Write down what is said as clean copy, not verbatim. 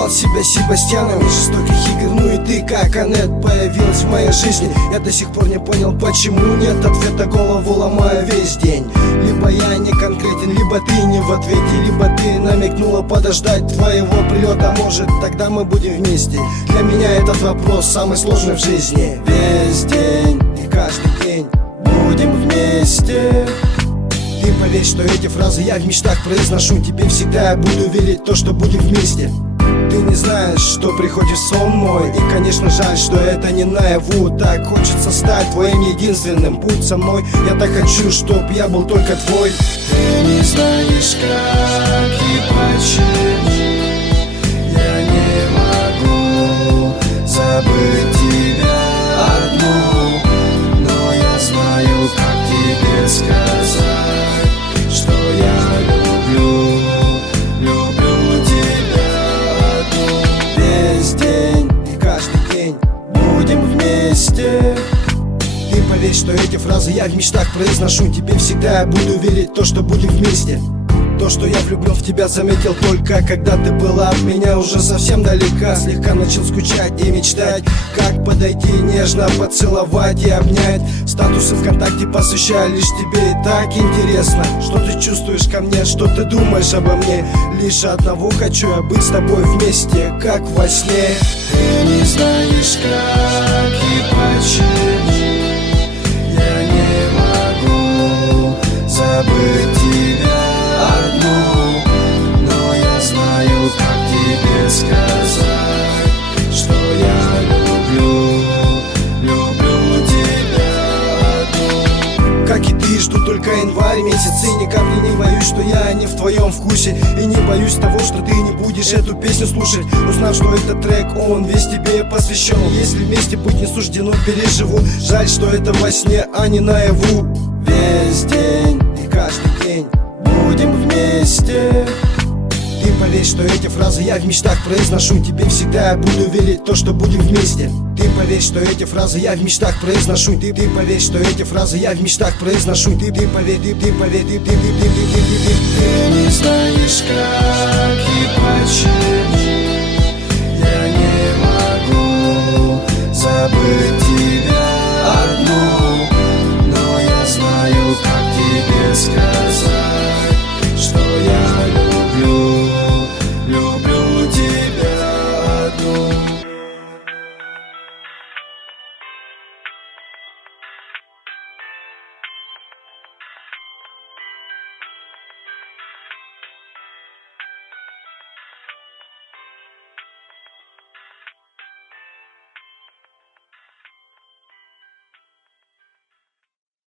считал себя Себастьяном из жестоких игр. Ну и ты, как Аннет, появилась в моей жизни. Я до сих пор не понял, почему нет ответа, голову ломаю весь день. Либо я не конкретен, либо ты не в ответе, либо ты намекнула подождать твоего прилета. Может, тогда мы будем вместе. Для меня этот вопрос самый сложный в жизни. Весь день и каждый день будем вместе. Ты поверь, что эти фразы я в мечтах произношу. Тебе всегда я буду верить в то, что будем вместе. Ты не знаешь, что приходит сон мой. И, конечно, жаль, что это не наяву. Так хочется стать твоим единственным. Будь со мной, я так хочу, чтоб я был только твой. Ты не знаешь, как и почему я не могу забыть тебя одну. Но я знаю, как тебе сказать, что я люблю тебя одну. Весь день и каждый день будем вместе. Ты поверь, что эти фразы я в мечтах произношу. Тебе всегда я буду верить в то, что будем вместе. То, что я влюблен в тебя, заметил только когда ты была от меня уже совсем далека. Слегка начал скучать и мечтать, как подойти, нежно поцеловать и обнять. Статусы ВКонтакте посвящаю лишь тебе, и так интересно, что ты чувствуешь ко мне, что ты думаешь обо мне. Лишь одного хочу я быть с тобой вместе, как во сне. Ты не знаешь, как и почему я не могу забыть тебя одну. Но я знаю, как тебе сказать, что я люблю тебя одну. Как и ты, жду только январь месяц. И ни капли не боюсь, что я не в твоем вкусе. И не боюсь того, что ты не будешь эту песню слушать, узнав, что этот трек, он весь тебе посвящен. Если вместе быть не суждено, переживу. Жаль, что это во сне, а не наяву. Весь день и каждый день будем вместе. Ты поверь, что эти фразы я в мечтах произношу. Тебе всегда я буду верить в то, что будем вместе. Ты поверь, что эти фразы я в мечтах произношу. Ты поверь, что эти фразы я в мечтах произношу. Ты поверь, ты поверь, ты не знаешь, как и почему